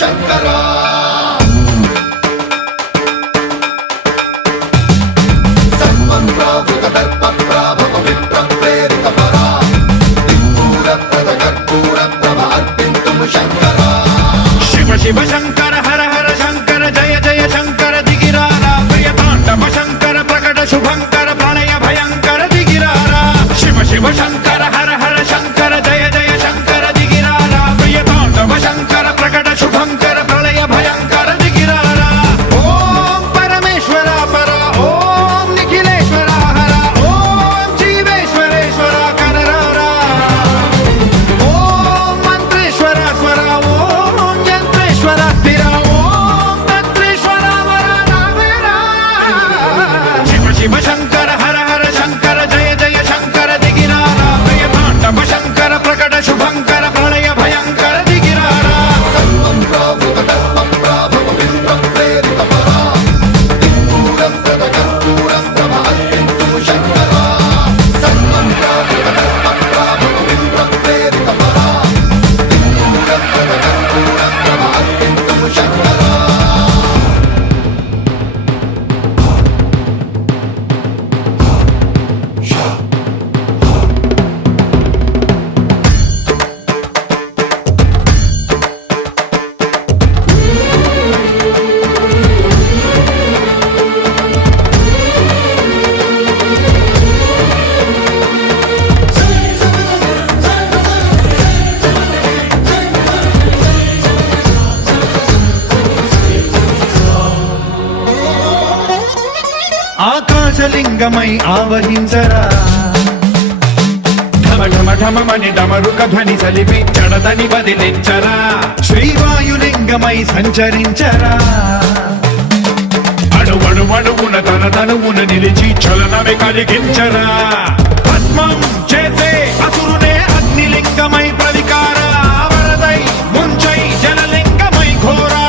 శంకరా సర్వప్రావృత దర్ప ప్రాభవ విప్ర ప్రేరిత పరా దిక్పూర ప్రద కర్పూర ప్రభ అర్పింతుము శంకరా శివ శివ శంకర హర హర శంకర జయ జయ శంకర దిగిరారా ప్రియ తాండవ శంకర ప్రకట శుభంకర ప్రళయ భయంకర దిగిరారా శివ శివ శంకర హర హర శంకర జయ జయ శంకర దిగిరారా ప్రియ తాండవ శంకర ప్రకట శుభంకర ప్రళయ భయంకర దిగిరారా ఓం పరమేశ్వర పర ఓం నిఖిలేశ్వర హర ఓం జీవేశ్వరేశ్వర కనరారా ఓం మంత్రేశ్వర స్వర ఓం యంత్రేశ్వర స్థిర ఓం తంత్రేశ్వర వర నావేరా శివ శివ శంకర హర హర శంకర జయ జయ శంకర దిగిరారా ప్రియ తాండవ శంకర ప్రకట శుభంకర ప్రళయ భయంకర దిగిరారా సర్వప్రావృత దర్ప ప్రాభవ విప్ర ప్రేరిత పరా దిక్పూర ప్రద కర్పూర ప్రభ అర్పింతుము శంకరా సర్వప్రావృత దర్ప ప్రాభవ విప్ర ప్రేరిత పరా దిక్పూర ప్రద కర్పూర ప్రభ అర్పింతుము శంకరా ఆకాశలింగమై ఆవహించరా ఢమ ఢమ ఢమమని డమరుక ధ్వని సలిపి జడదని వదిలించరా శ్రీవాయులింగమై సంచరించరా అణువణువున తన తనువున నిలిచి చలనమే కలిగించరా భస్మం చేసే అసురునే అగ్నిలింగమై ప్రవికార వరదై ముంచై జలలింగమై ఘోరా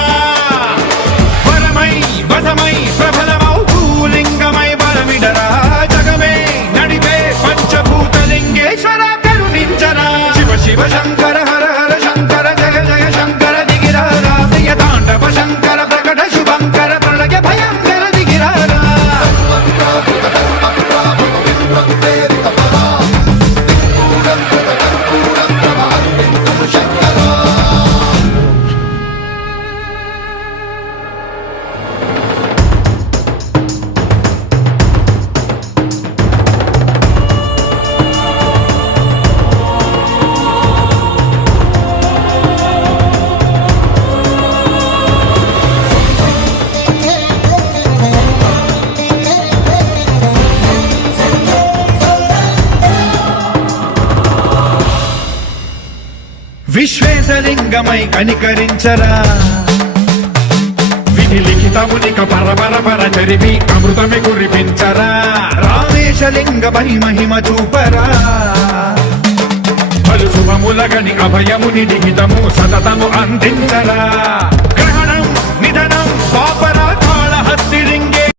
వరమై వసమై ప్రబలమౌ భూలింగమై బలమిడరా జగమే నడిపే పంచభూతలింగేశ్వర కరుణించరా శివ శివ శంకర హర హర శంకర జయ జయ శంకర దిగిరారా ప్రియ తాండవ శంకర ప్రకట శుభంకర ప్రళయ భయంకర దిగిరారా సర్వప్రావృత దర్ప ప్రాభవ విప్ర ప్రేరిత పరా దిక్పూర ప్రద కర్పూర ప్రభ అర్పింతుము శంకరా విశ్వేశలింగమై కనికరించరా విధి లిఖితమునిక పరపర పర చరిపి అమృతమి కురిపించరా రామేశలింగమై మహిమ చూపరా పలు శుభములగని అభయముని నిహితము సతతము అందించరా